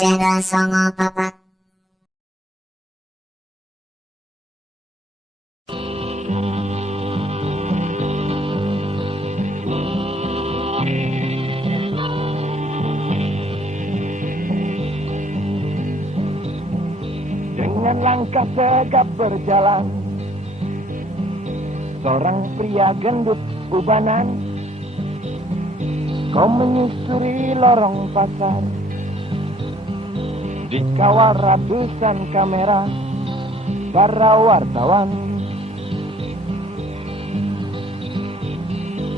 Cendol Songo Papat. Dengan langkah tegap berjalan, seorang pria gendut ubanan, kau menyusuri lorong pasar, dikawal ratusan kamera para wartawan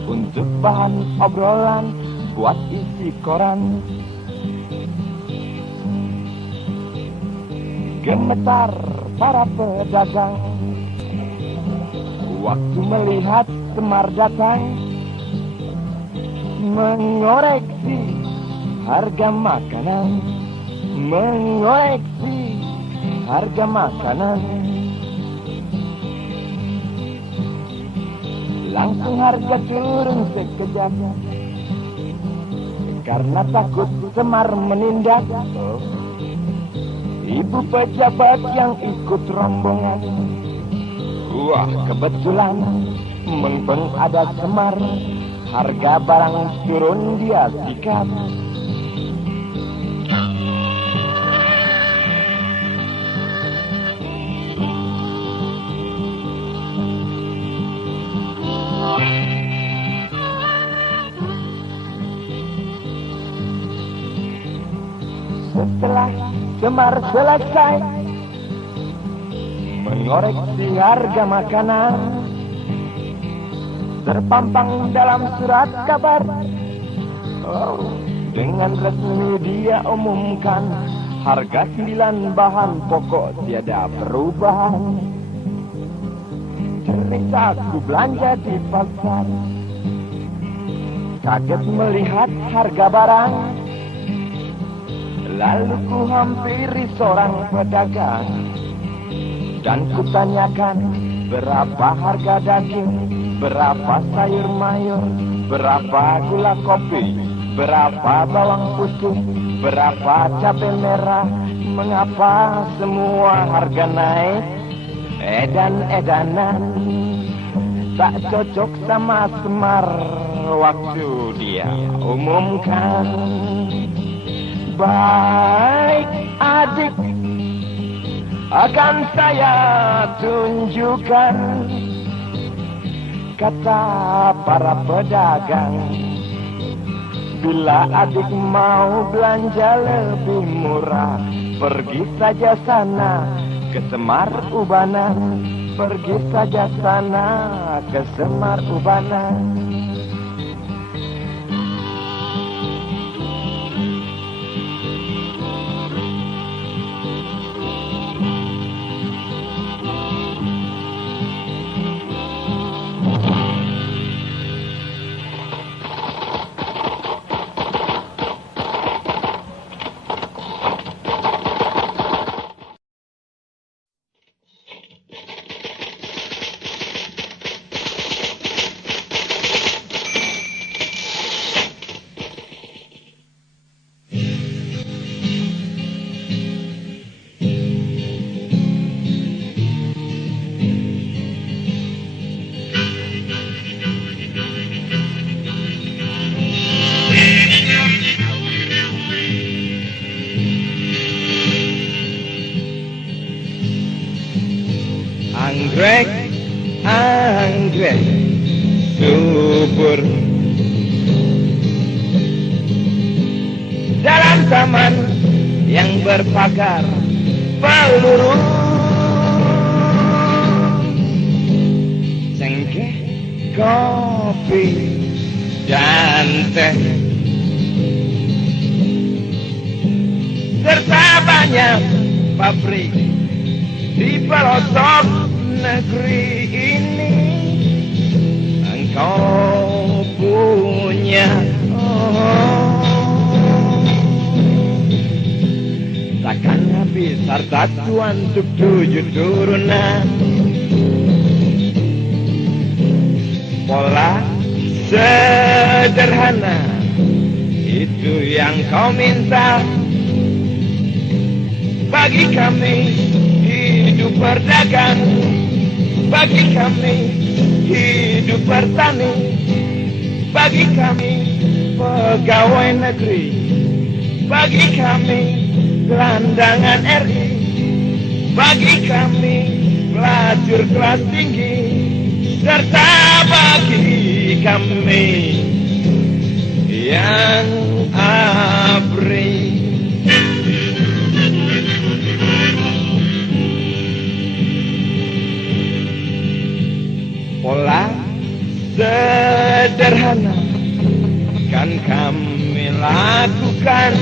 untuk bahan obrolan buat isi koran. Gemetar para pedagang waktu melihat Semar datang, mengoreksi harga makanan, mengoreksi harga makanan. Langsung harga turun sekejap karena takut Semar menindak ibu pejabat yang ikut rombongan. Wah, kebetulan mumpung ada Semar, harga barang turun dia sikat. Setelah Semar selesai mengoreksi harga makanan, terpampang dalam surat kabar. Dengan resmi dia umumkan harga 9 bahan pokok tiada perubahan. Cerita ku belanja di pasar, kaget melihat harga barang. Lalu ku hampiri seorang pedagang dan ku tanyakan berapa harga daging, berapa sayur mayur, berapa gula kopi, berapa bawang putih, berapa cabai merah, mengapa semua harga naik, edan-edanan, tak cocok sama Semar waktu dia umumkan. Baik adik, akan saya tunjukkan, kata para pedagang. Bila adik mau belanja lebih murah, pergi saja sana ke Semar Ubanan, pergi saja sana ke Semar Ubanan. Anggrek, anggrek subur dalam taman yang berpagar peluru, cengkeh, kopi, dan teh, serta banyak pabrik di pelosok negeri ini. Engkau punya takkan habis harta tuan untuk 7 turunan. Pola sederhana itu yang kau minta, Bagi kami hidup berdagang, bagi kami hidup bertani, bagi kami pegawai negeri, bagi kami gelandangan RI, bagi kami pelacur kelas tinggi, serta bagi kami yang ABRI. Pola sederhana kan kami lakukan,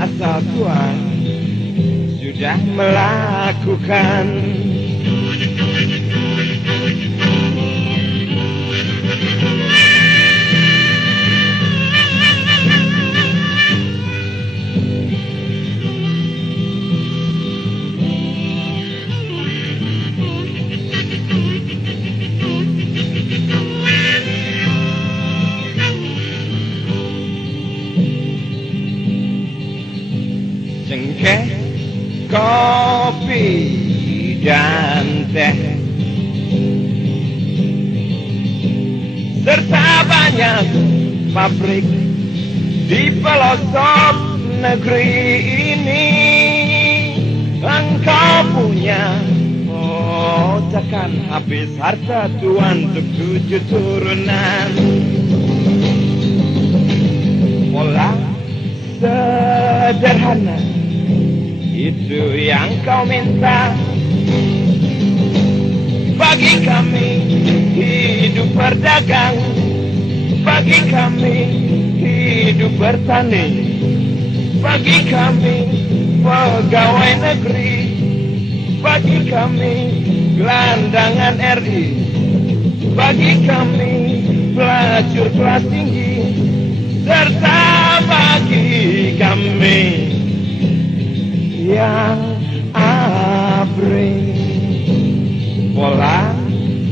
asal Tuhan sudah melakukan. Cengkeh, kopi, dan teh, serta banyak pabrik di pelosok negeri ini. Engkau punya, oh takkan habis harta Tuhan untuk 7 turunan. Pola sederhana itu yang kau minta. Bagi kami hidup berdagang, bagi kami hidup bertani, bagi kami pegawai negeri, bagi kami gelandangan RI, bagi kami pelacur kelas tinggi, serta bagi kami yang ABRI. Pola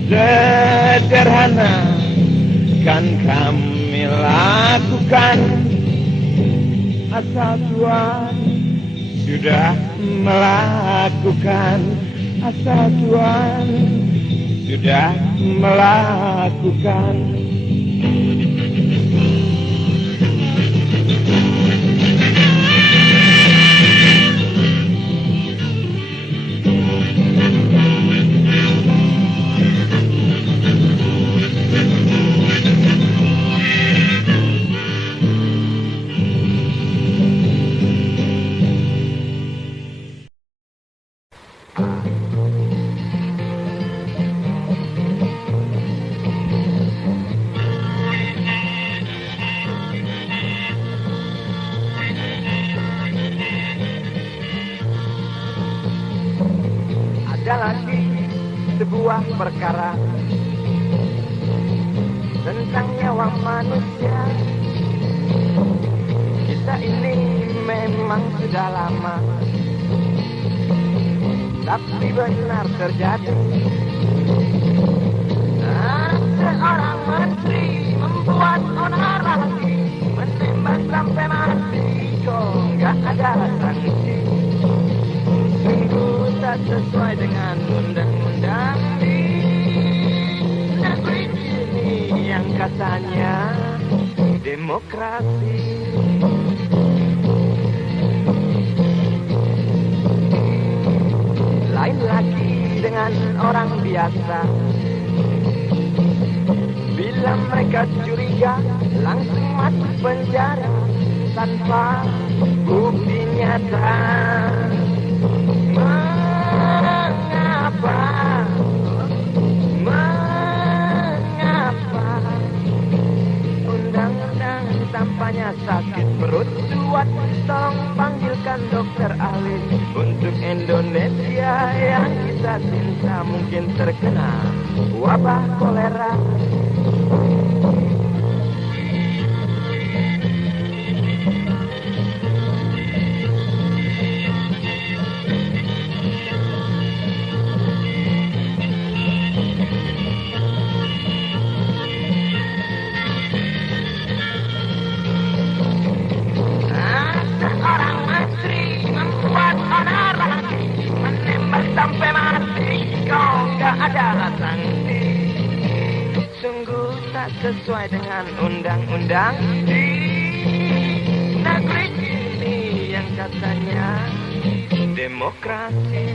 sederhana kan kami lakukan, asal Tuhan sudah melakukan, asal Tuhan sudah melakukan. Ada lagi sebuah perkara tentang nyawa manusia. Kita ini memang sudah lama, tapi benar terjadi. Seorang menteri membuat onar lagi, menembak sampai mati, kok nggak ada sanksi. Sungguh tak sesuai dengan undang-undang di negeri ini yang katanya demokrasi. Lain lagi dengan orang biasa, bila mereka curiga langsung masuk penjara tanpa bukti nyata. Mengapa undang-undang tampaknya sakit perut? Buat tolong panggilkan dokter ahli. Untuk Indonesia yang kita cinta mungkin terkena wabah kolera. Seorang menteri datang. Sungguh tak sesuai dengan undang-undang di negeri ini yang katanya demokrasi.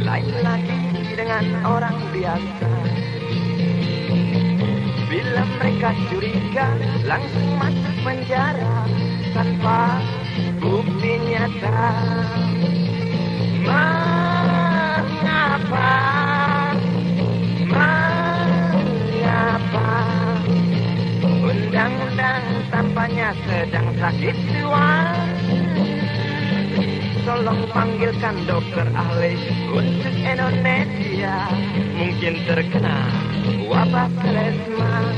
Lain lagi dengan orang biasa, bila mereka curiga langsung masuk penjara tanpa bukti nyata. Mengapa undang-undang tampaknya sedang sakit jiwa? Tolong panggilkan dokter ahli untuk Indonesia, mungkin terkena wabah selesma.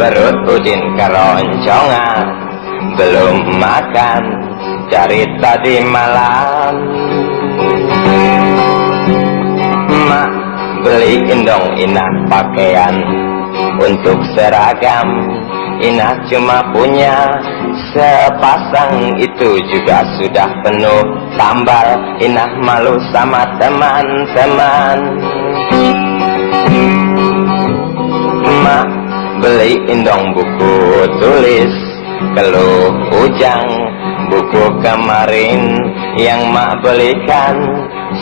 Perut Udin keroncongan, belum makan dari tadi malam. Mak beliin dong Inah pakaian untuk seragam. Inah cuma punya sepasang, itu juga sudah penuh tambal. Inah malu sama teman-teman. Mak beliin dong buku tulis keluh ujang. Buku kemarin yang mak belikan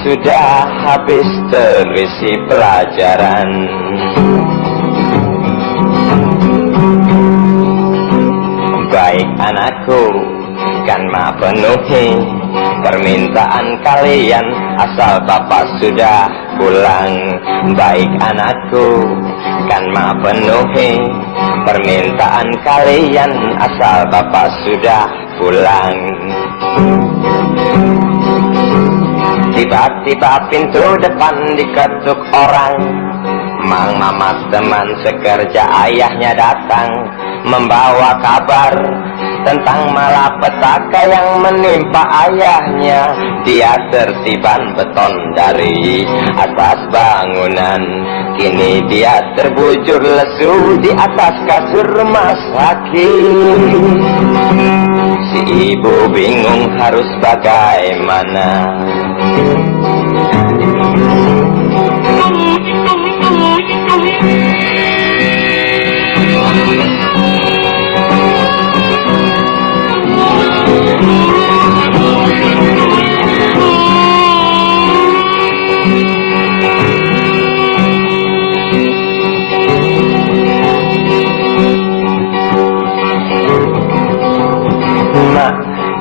sudah habis terisi pelajaran. Baik anakku, kan mak penuhi permintaan kalian asal bapak sudah pulang. Baik anakku, kan mak penuhi permintaan kalian asal bapak sudah pulang. Tiba-tiba pintu depan diketuk orang. Mang Mamat teman sekerja ayahnya datang membawa kabar tentang malapetaka yang menimpa ayahnya. Dia tertiban beton dari atas bangunan, kini dia terbujur lesu di atas kasur rumah sakit. Si ibu bingung harus bagaimana.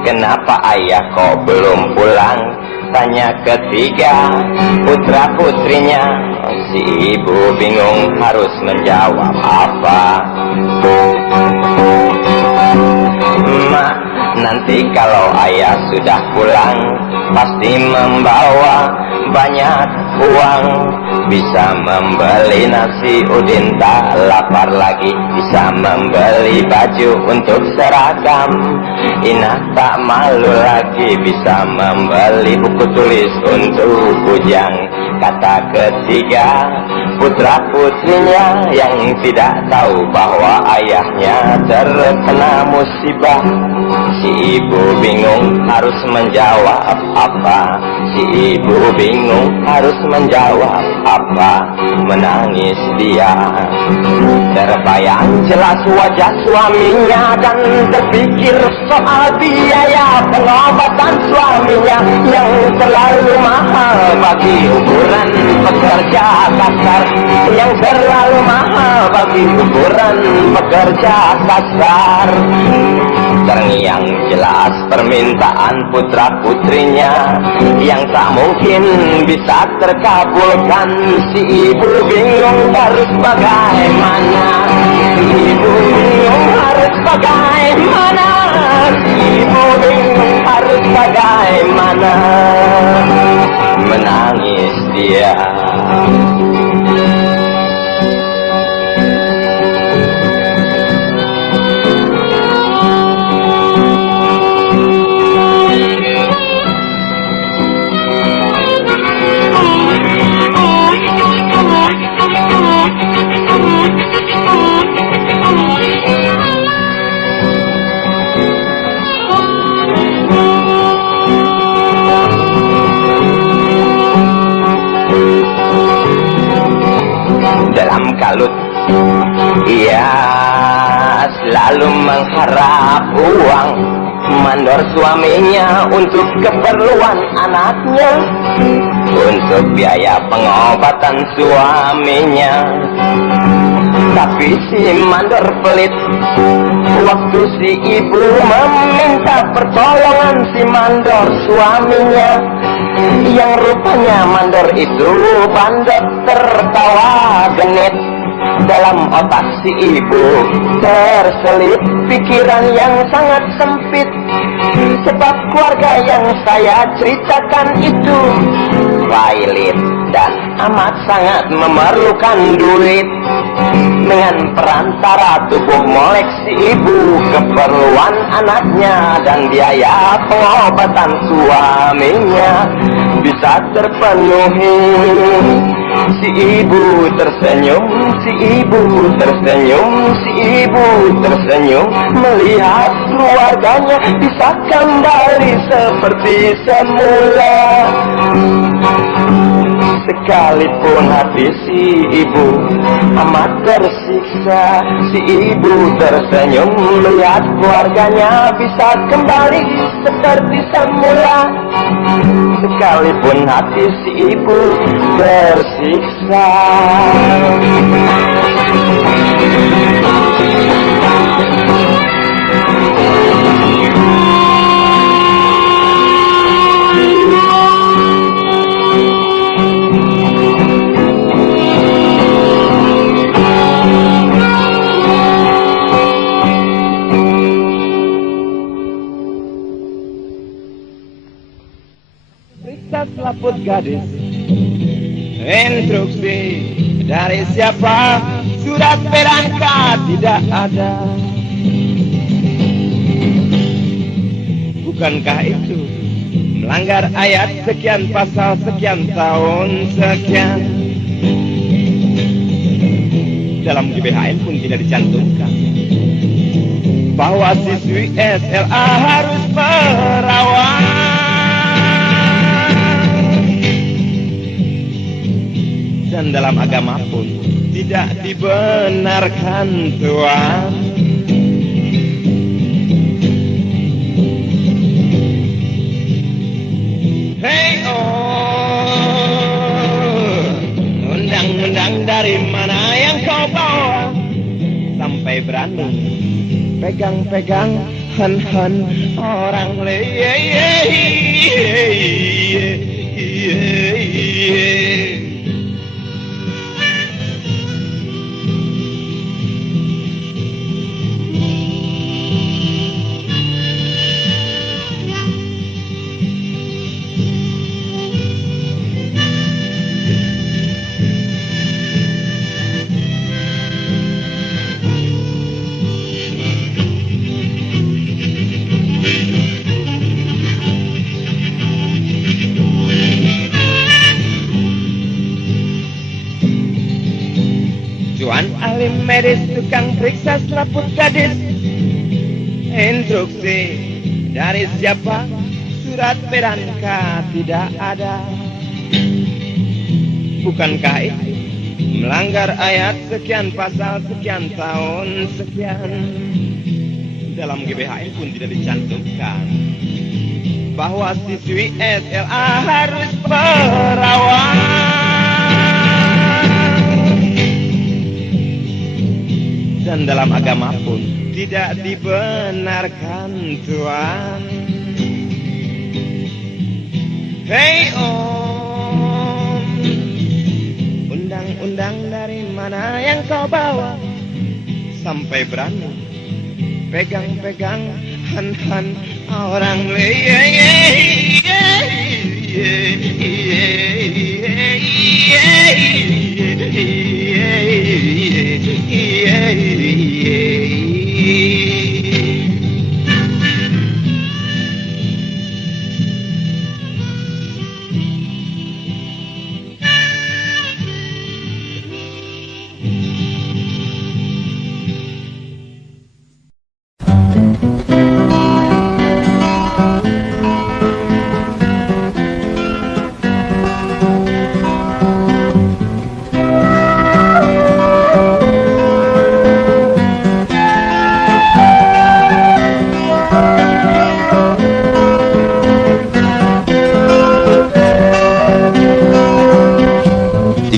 Kenapa ayah kok belum pulang? Tanya ketiga putra putrinya. Si ibu bingung harus menjawab apa. Mak, nanti kalau ayah sudah pulang pasti membawa banyak uang. Bisa membeli nasi Udin tak lapar lagi. Bisa membeli baju untuk seragam. Inah tak malu lagi. Bisa membeli buku tulis untuk Ujang. Kata ketiga putra putrinya yang tidak tahu bahwa ayahnya terkena musibah. Si ibu bingung harus menjawab apa. Si ibu bingung harus menjawab apa. Menangis dia. Terbayang jelas wajah suaminya dan terpikir soal biaya pengobatan suaminya yang terlalu mahal bagi ukuran pekerja kasar. Yang terlalu mahal bagi ukuran pekerja kasar. Terngiang jelas permintaan putra putrinya yang tak mungkin bisa terkabulkan. Si ibu bingung harus bagaimana. Si ibu bingung harus bagaimana. Si ibu bingung harus bagaimana. Menangis dia. Dalam kalut ia selalu mengharap uang mandor suaminya untuk keperluan anaknya, untuk biaya pengobatan suaminya. Tapi si mandor pelit. Waktu si ibu meminta pertolongan si mandor suaminya, yang rupanya mandor itu bandot tertawa genit. Dalam otak si ibu terselip pikiran yang sangat sempit. Sebab keluarga yang saya ceritakan itu violet dan amat sangat memerlukan duit. Dengan perantara tubuh molek si ibu, keperluan anaknya dan biaya pengobatan suaminya bisa terpenuhi. Si ibu tersenyum, si ibu tersenyum, si ibu tersenyum melihat keluarganya bisa kembali seperti semula. Sekalipun hati si ibu amat tersiksa, si ibu tersenyum melihat keluarganya bisa kembali seperti semula. Sekalipun hati si ibu tersiksa. Selaput gadis, instruksi dari siapa? Surat berangkat tidak ada. Bukankah itu melanggar ayat sekian, pasal sekian, tahun sekian? Dalam GBHN pun tidak dicantumkan bahwa siswi SLA harus perawat. Dan dalam agama pun tidak dibenarkan, Tuhan. Hei undang-undang dari mana yang kau bawa sampai berani pegang-pegang hen-hen orang Tuan ahli medis tukang periksa selaput gadis Instruksi dari siapa? Surat Peranka tidak ada. Bukankah itu melanggar ayat sekian, pasal sekian, tahun sekian? Dalam GBHN pun tidak dicantumkan bahwa siswi SLA harus perawat. Dan dalam agama pun tidak dibenarkan, Tuan. Hei Om, undang-undang dari mana yang kau bawa sampai berani pegang-pegang han-han orang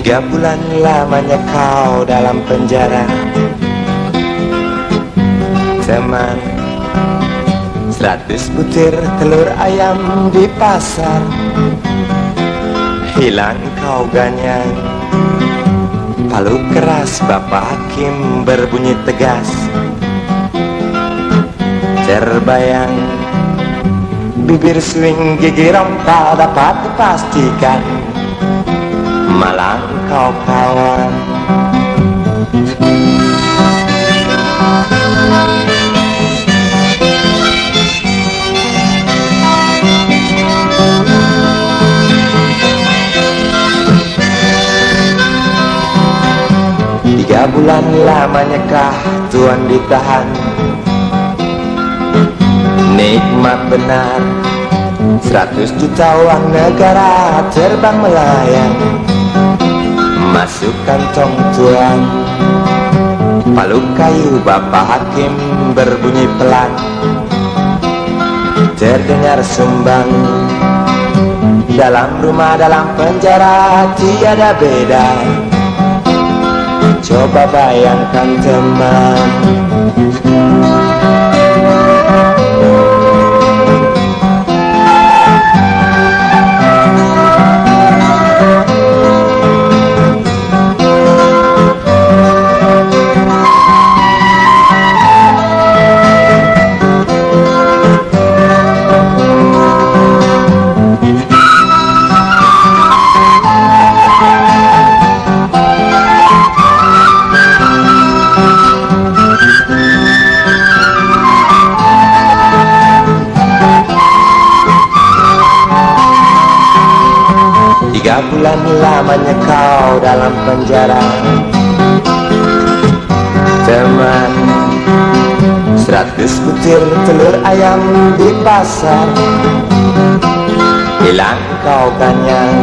Tiga bulan lamanya kau dalam penjara, teman. 100 butir telur ayam di pasar, hilang kau ganyang. Palu keras Bapak Hakim berbunyi tegas, terbayang bibir swing gigi rompal dapat dipastikan. Malang kau kawan. Tiga bulan lamanya kah Tuan ditahan? Nikmat benar, 100 juta uang negara terbang melayang masuk kantong Tuan. Palu kayu Bapak Hakim berbunyi pelan, terdengar sumbang. Dalam rumah, dalam penjara tiada beda. Coba bayangkan teman, tiga bulan lamanya kau dalam penjara, teman. 100 butir telur ayam di pasar, hilang kau ganyang.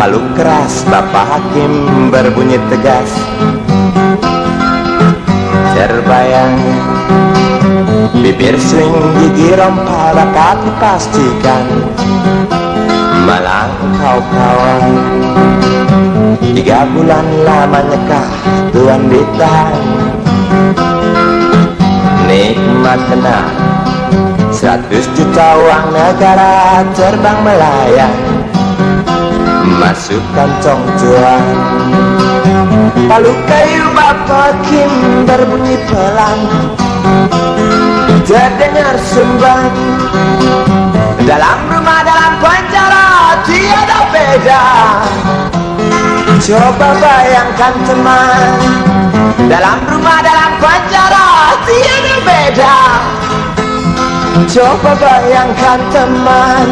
Palu keras Bapak Hakim berbunyi tegas, terbayang bibir swing gigi rompal dapat dipastikan. Malang kau kawan. 3 bulan lamanya kah Tuan ditahan? Nikmat benar, 100 juta uang negara terbang melayang masuk kantong Tuan. Palu kayu Bapak Hakim berbunyi pelan, terdengar sumbang. Dalam rumah, dalam penjara tiada beda. Coba bayangkan teman, dalam rumah, dalam penjara tiada beda. Coba bayangkan teman.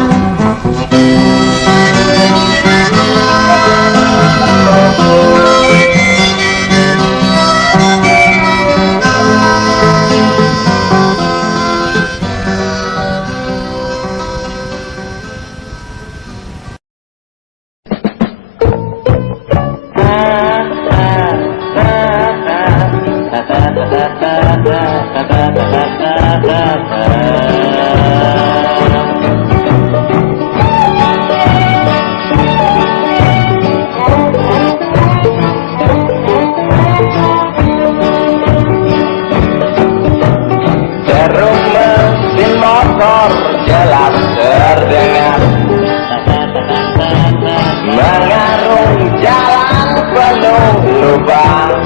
terdengar mengarung jalan penuh lubang.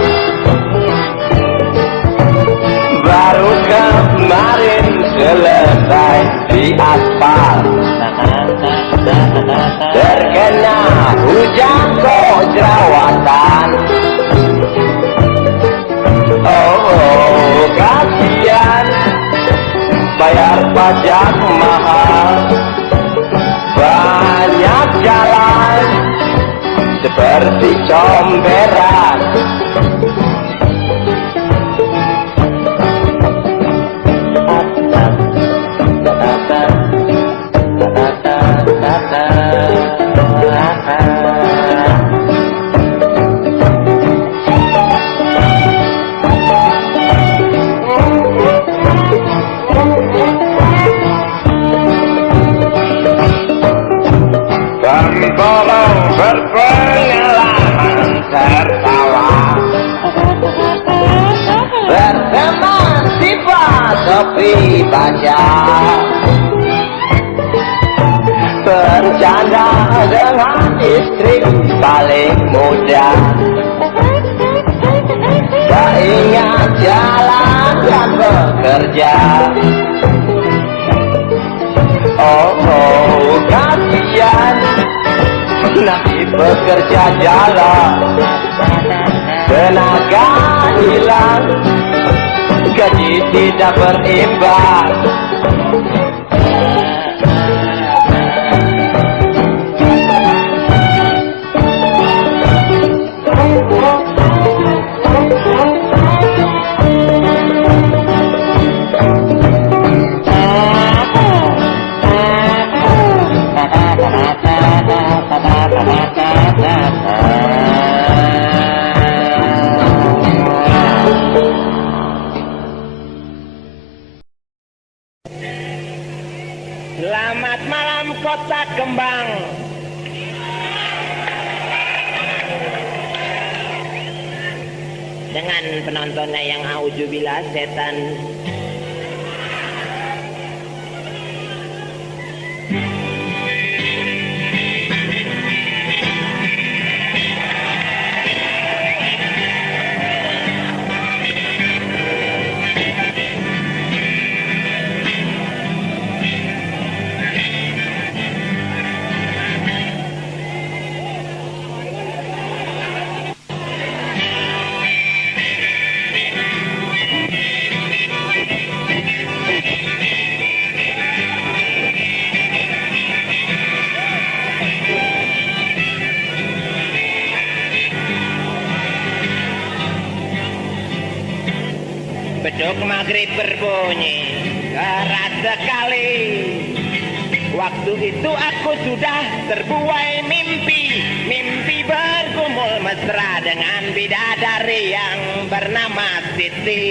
Baru kemarin selesai di aspal, terkena hujan kok jerawatan. Oh, kasihan, bayar pajak mahal, banyak jalan seperti comberan. Pemborong berpengalaman tertawa, berteman sifat sepi baca, bercanda dengan istri paling muda, tak ingat jalan dan bekerja. Oh, kasihan, nanti bekerja jalan, tenaga hilang, gaji tidak berimbang. Selamat malam Kota Kembang. Dengan penontonnya yang auzubillah setan. Beduk maghrib berbunyi keras sekali. Waktu itu aku sudah terbuai mimpi, mimpi bergumul mesra dengan bidadari yang bernama Siti.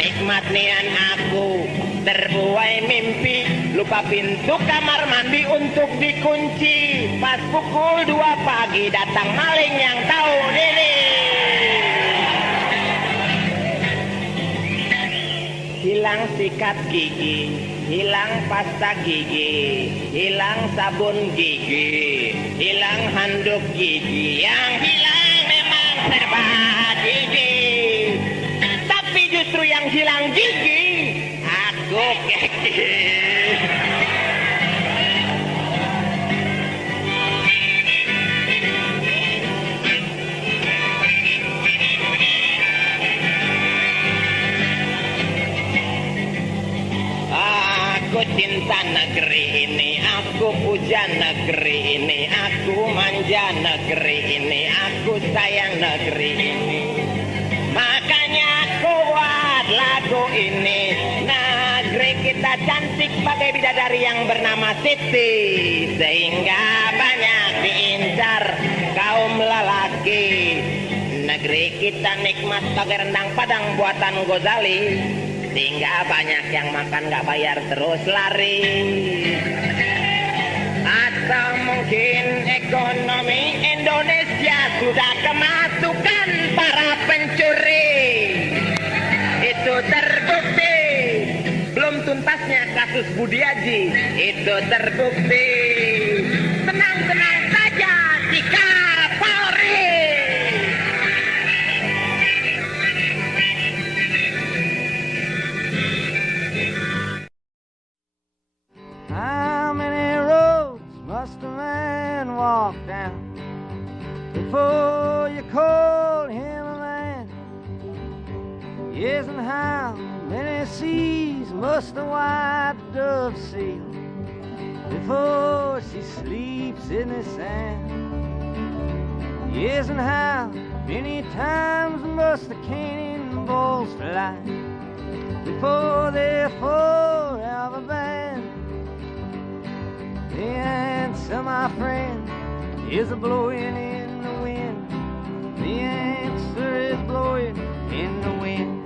Nikmat nian aku terbuai mimpi, lupa pintu kamar mandi untuk dikunci. Pas pukul 2 pagi datang maling yang tahu diri. Hilang sikat gigi, hilang pasta gigi, hilang sabun gigi, hilang handuk gigi. Yang hilang memang serba gigi, tapi justru yang hilang gigi aku keki. Aku cinta negeri ini, aku puja negeri ini, aku manja negeri ini, aku sayang negeri ini. Makanya aku buat lagu ini. Negeri kita cantik bagai bidadari yang bernama Siti, sehingga banyak diincar kaum lelaki. Negeri kita nikmat bagai rendang Padang buatan Ghazali, sehingga banyak yang makan gak bayar terus lari. Atau mungkin ekonomi Indonesia sudah kemasukan para pencuri. Itu terbukti kasus Budiaji itu terbukti. Tenang-tenang saja di Kapolri. How many roads must a man walk down before you call him a man? Yes, and how many seas must a white dove sail before she sleeps in the sand? Yes, and how many times must the cannonballs fly before they're forever banned? The answer, my friend, is a blowing in the wind. The answer is blowing in the wind.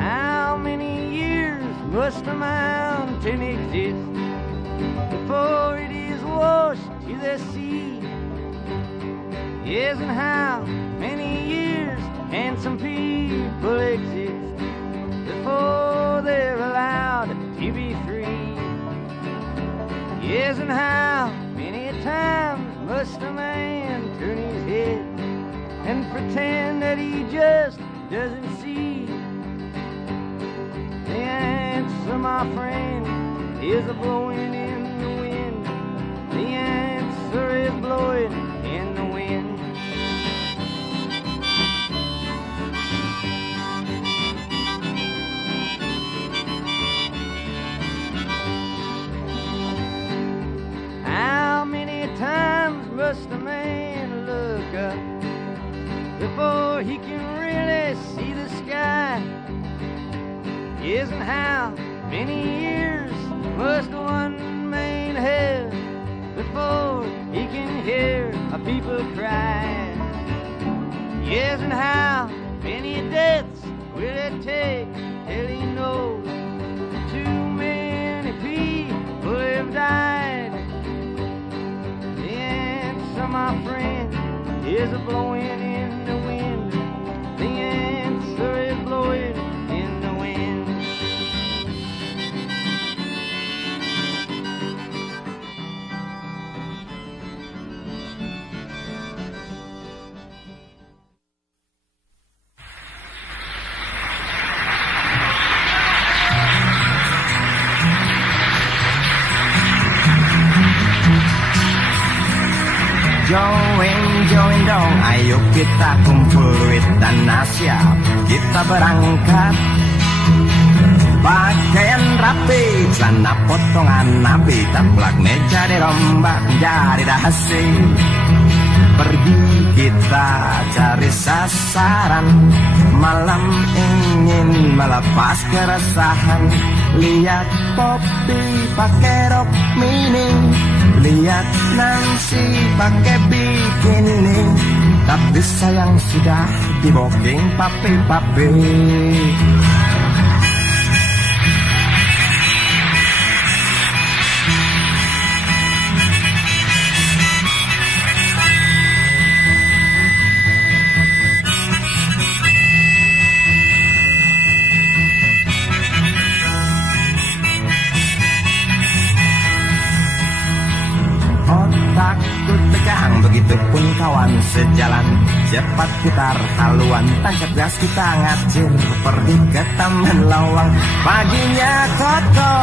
How many years must a mountain exist before it is washed to the sea? Yes, and how many years can some people exist before they're allowed to be free? Yes, and how many times must a man turn his head and pretend that he just doesn't see? The answer, my friend, is a blowing in the wind. The answer is blowing in the wind. How many times must a man look up before he can really see the sky? Yes, and how many years must one man have before he can hear a people cry? Yes, and how many deaths will it take till he knows too many people have died? The answer, my friend, is a blowing in the wind. The answer is blowing in the wind. Join dong, ayo kita kumpul duit dan siap kita berangkat. Pakaian rapi, celana potongan nabi, taplak meja dirombak jadi dahasi. Pergi kita cari sasaran, malam ingin melepas keresahan. Lihat Poppy pakai rok mini, lihat Nancy pakai bikini, tapi sayang sudah di booking papi-papi. Otakku tegang, begitupun kawan sejalan. Cepat putar haluan, tancap gas kita ngacir, pergi ke taman lawang. Paginya Koko,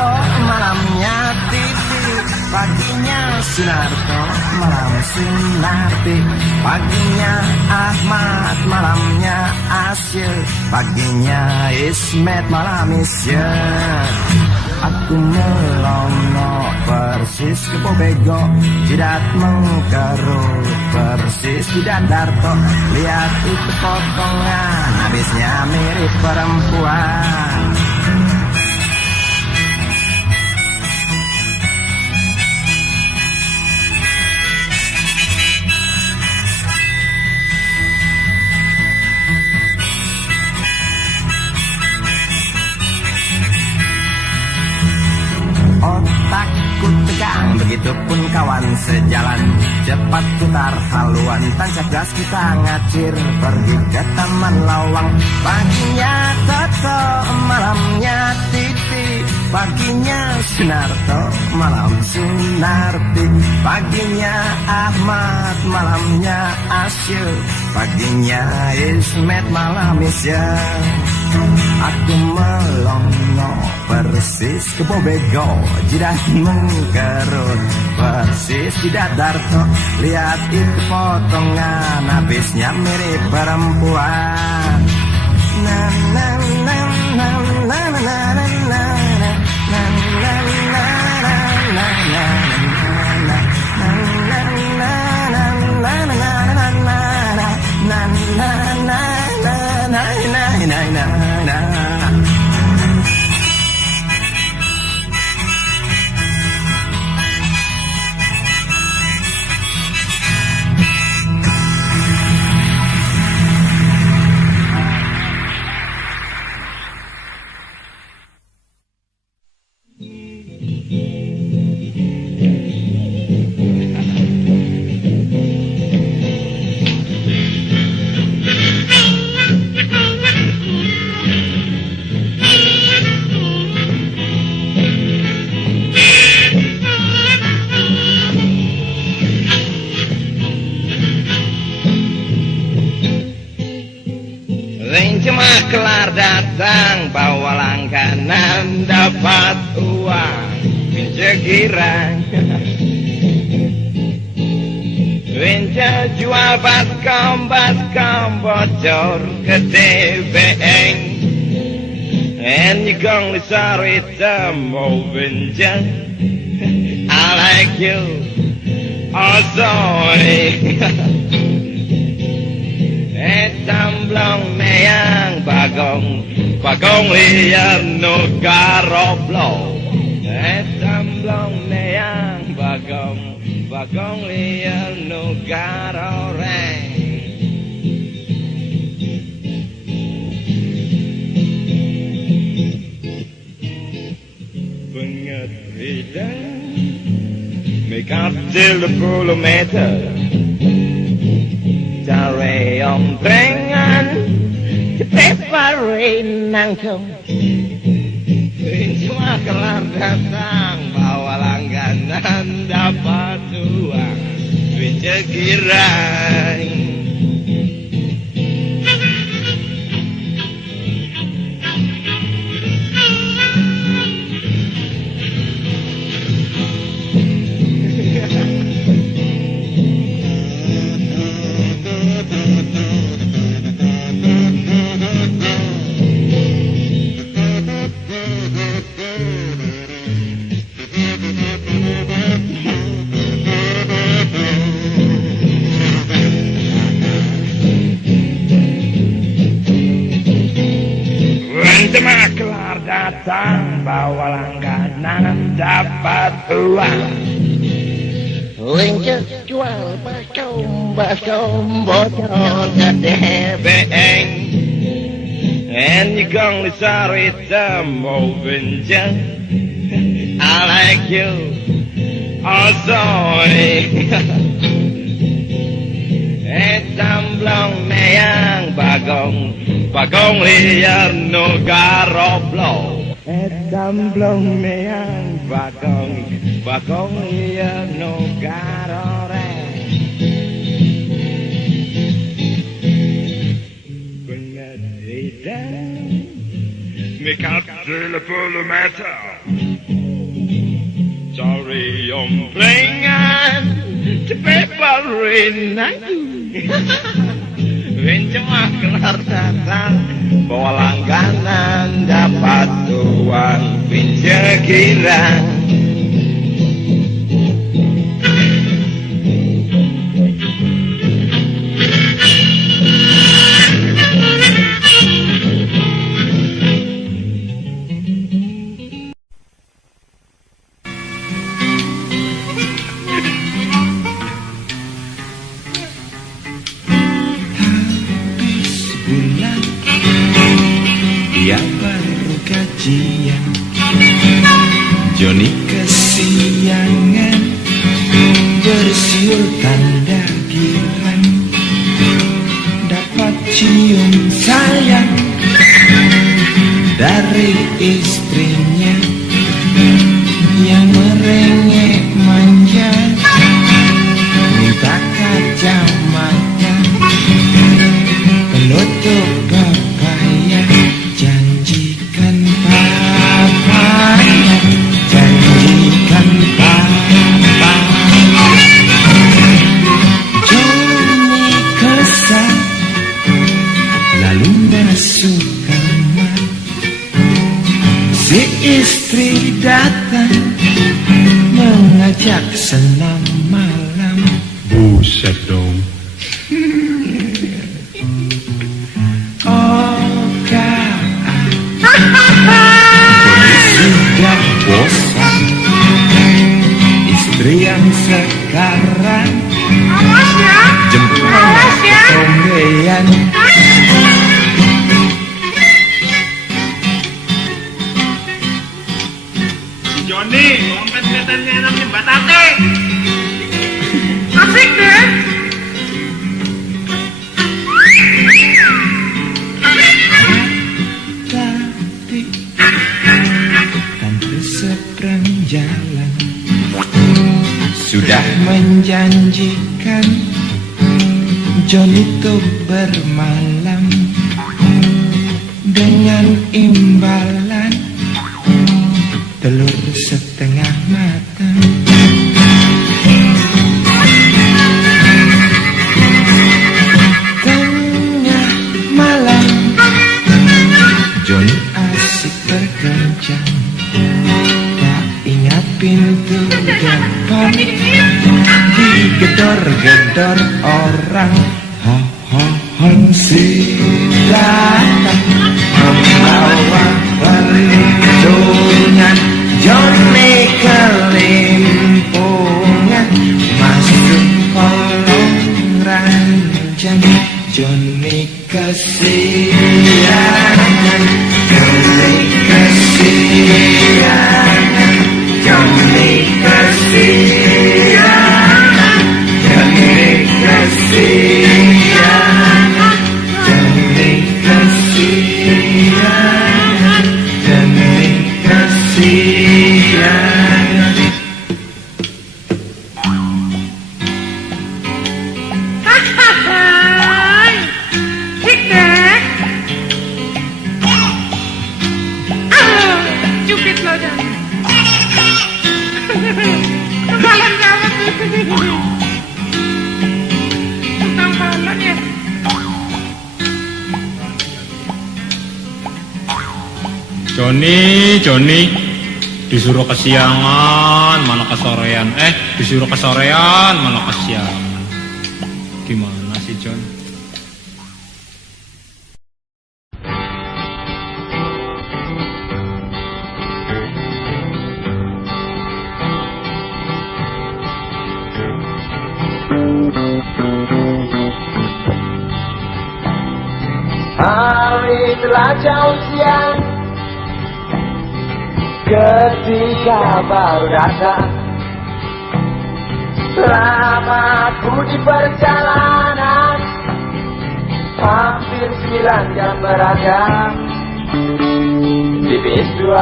malamnya Titi, paginya Sunarto, malam Sunarti, paginya Ahmad, malamnya Asyik, paginya Ismet, malam Isyek. Aku melongo persis ke Bobego, jidat mengkerut persis di Darto. Lihat itu potongan, habisnya mirip perempuan. Otakku tegang, begitu itu pun kawan sejalan. Cepat putar haluan, tancap gas kita ngacir, pergi ke Taman Lawang. Paginya Toto, malamnya Titi, paginya Sunarto, malam Sunarti, paginya Ahmad, malamnya Asyik, paginya Ismet, malam Isya. Aku melongo persis ke Bobego, jidat mengkerut persis di dadarto. Lihat itu potongan, habisnya mirip perempuan. Na na na na na na na na na na Kelar datang bawa langganan, dapat uang menjegirang. Winja jual baskom bocor ke TBN. And you gonna sorry mau winja. I like you, oh sorry. Tamblong meyang bagong liyan no garoblo. Tamblong meyang bagong liyan no garoreng. Pengertian mekat 30 meter. Cari omprengan, cepeparin nangkong. Cuma kelar datang, bawa langganan, dapat uang, duit cekirai. Cuma kelar datang, bawa langganan, dapat uang. Winja jual baskom bocor ke TBN. And you gonna sorry mau winja. I like you, oh sorry. Tamblong meyang bagong liar no garoblo. Tamblong meyang bagong liar no garoreng. Pengertian mekat 30 meter. Cari omprengan, cepeparin aku. Cuma kelar datang, bawa langganan, dapat uang pencekiran. Dia baru gajian, Johnny cium sayang dari istrinya yang merengek manja, minta kacamata penutup papaya, janjikan papaya, janjikan papa. Johnny kesal lalu masuk kamar. Si istri datang mengajak senam malam. Buset dong. Oh Kak, sudah bosan istri yang sekarang jempol ketombean. Joni, kompet-kompetannya namanya Mbak Tate. Asik deh. Tapi tante seberang jalan sudah menjanjikan Johnny tuh bermalam dengan imbalan telur setengah matang. Tengah malam Johnny asik berkencang, tak ingat pintu depan digedor-gedor orang. Si datang membawa perlindungan, Johnny kelimpungan masuk kolong ranjang. Johnny kesiangan, Johnny kesiangan, Johnny kesiangan, Johnny kesiangan, Johnny kesiangan, Johnny kesiangan. Hai, Hikdek. Cupit lo dah. Kebalan jawab. Tentang balan ya. Joni, disuruh kesiangan, mana kesorean. Disuruh kesorean, mana kesiangan. Gimana sih, John? Hari telah jauh siang ketika baru datang. Lama ku di perjalanan, hampir 9 jam beragam. Di bis 2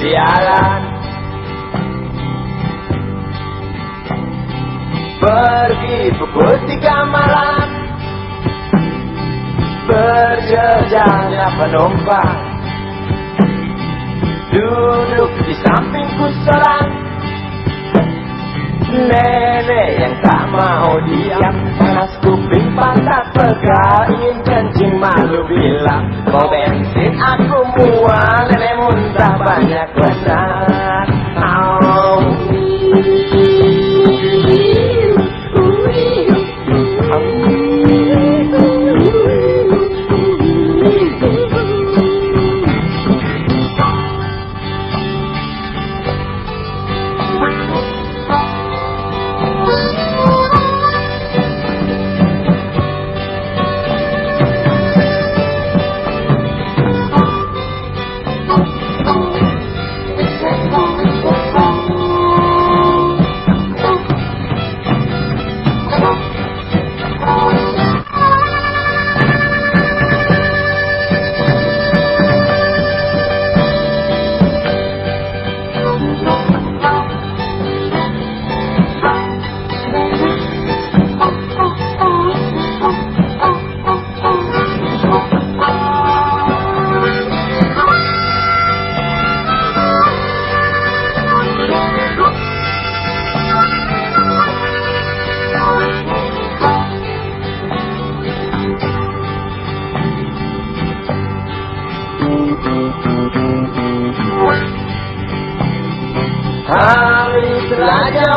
sialan, pergi pukul 3 malam. Berjejaknya penumpang duduk di sampingku seorang nenek yang tak mau diam. Panas kuping pantat pegal, ingin kencing malu bilang mau bensin aku mual. Nenek muntah banyak benar.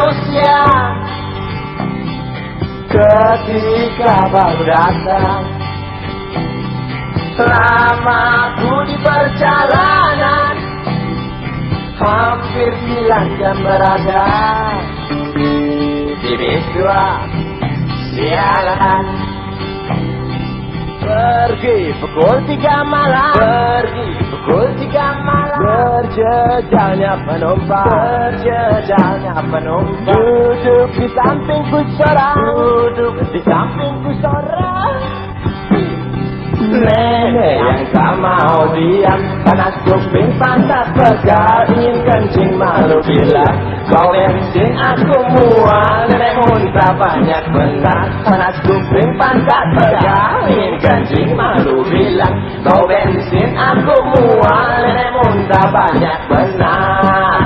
usia ketika baru datang. Selama ku di perjalanan hampir 9 jam berada di bis 2 sialan. Pergi pukul 3 malam, pergi pukul 3 malam. Berjejalnya penumpang, berjejalnya penumpang. Duduk di sampingku seorang, duduk di sampingku seorang. Nenek yang tak mau diam, panas kuping pantat pegal, ingin kencing malu bilang kau bensin aku mual. Nenek muntah banyak benar, panas kuping pantat pegal, ingin kencing malu bilang kau bensin aku mual. Nenek muntah banyak benar.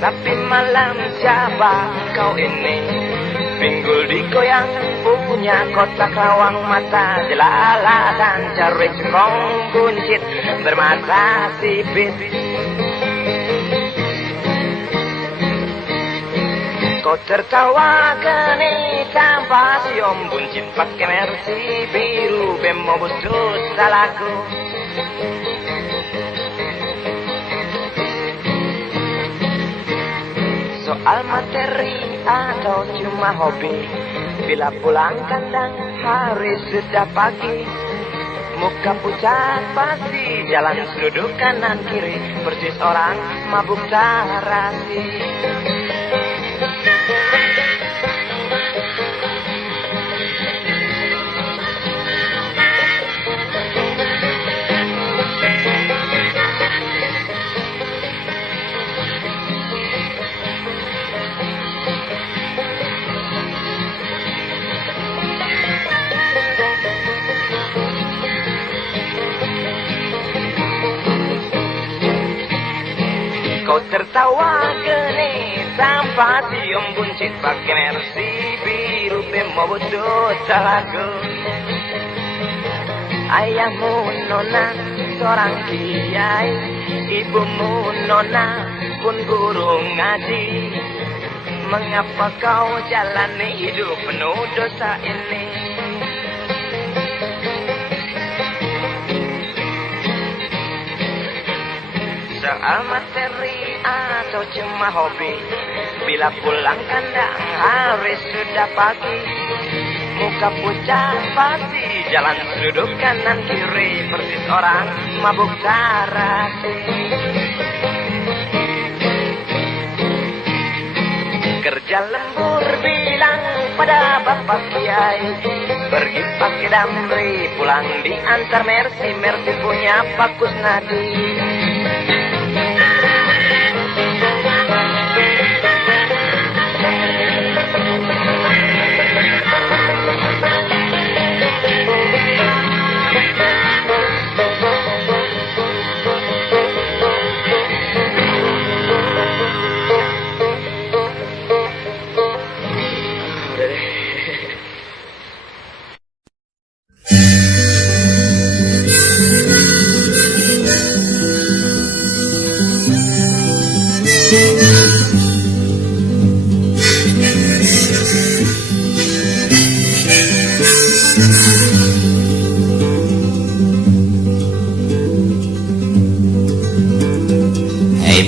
Tapi malam siapa kau ini? Pinggul digoyang punya kotak lawang mata jelalatan, cari cengkong buncit bermata sipit. Kau tertawa geni tanpa siom buncit pakai mercy biru bemo busut salahku. Soal materi atau cuma hobi, bila pulang kandang hari sudah pagi. Muka pucat pasti, jalan sudut kanan kiri, persis orang mabuk tarasi. Kau tertawa geni tanpa cium buncit pakai mercy biru bemo budut salaku. Ayahmu nona seorang kiai, ibumu nona pun guru ngaji. Mengapa kau jalani hidup penuh dosa ini? Soal materi atau cuma hobi, bila pulang kandang hari sudah pagi. Muka pucat pasti, jalan sudut kanan kiri, persis orang mabuk tarasi. Kerja lembur bilang pada bapak kiai, pergi pakai damri, pulang diantar mercy, mercy punya Pak Kusnadi.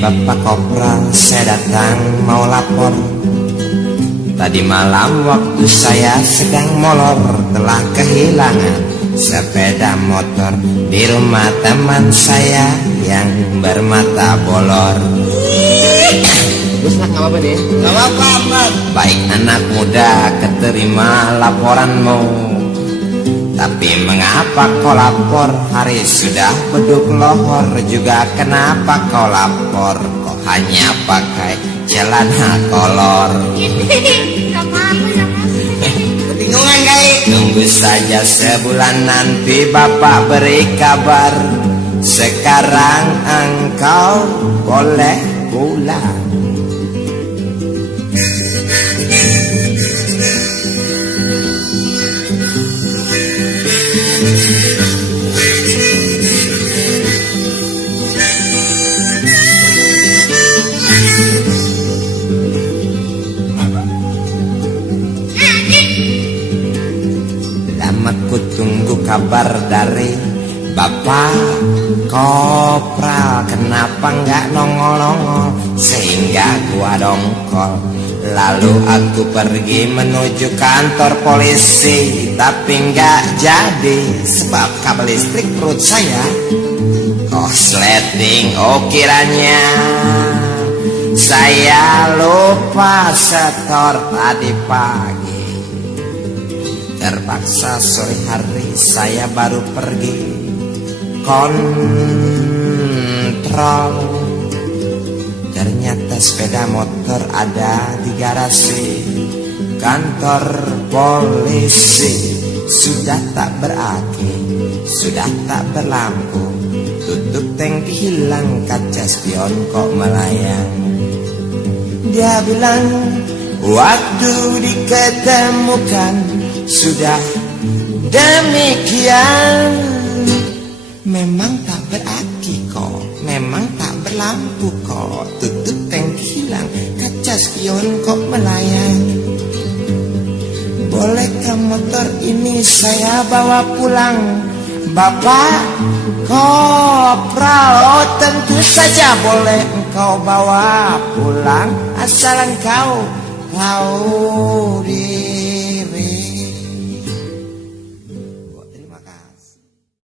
Bapak Kopral, saya datang mau lapor. Tadi malam waktu saya sedang molor, telah kehilangan sepeda motor di rumah teman saya yang bermata bolor. Gak apa-apa deh. Gak apa-apa. Baik anak muda, keterima laporanmu. Tapi mengapa kau lapor? Hari sudah beduk lohor. Juga kenapa kau lapor? Kau hanya pakai celana kolor. Kebingungan guys. Tunggu saja sebulan nanti bapak beri kabar. Sekarang engkau boleh pulang. Lama ku tunggu kabar dari Bapak Kopral. Kenapa nggak nongol-nongol sehingga gua dongkol. Lalu aku pergi menuju kantor polisi. Tapi nggak jadi sebab kabel listrik perut saya kosleting. Oh kiranya saya lupa setor tadi pagi. Terpaksa sore hari saya baru pergi kontrol. Ternyata sepeda motor ada di garasi kantor polisi. Sudah tak beraki, sudah tak berlampu, tutup tangki hilang, kaca spion kok melayang. Dia bilang waktu diketemukan sudah demikian. Memang tak beraki kok, memang tak berlampu kok, tutup tangki hilang, kaca spion kok melayang. Bolehkah motor ini saya bawa pulang, Bapak Kopral? Oh tentu saja boleh engkau bawa pulang, asal engkau tahu di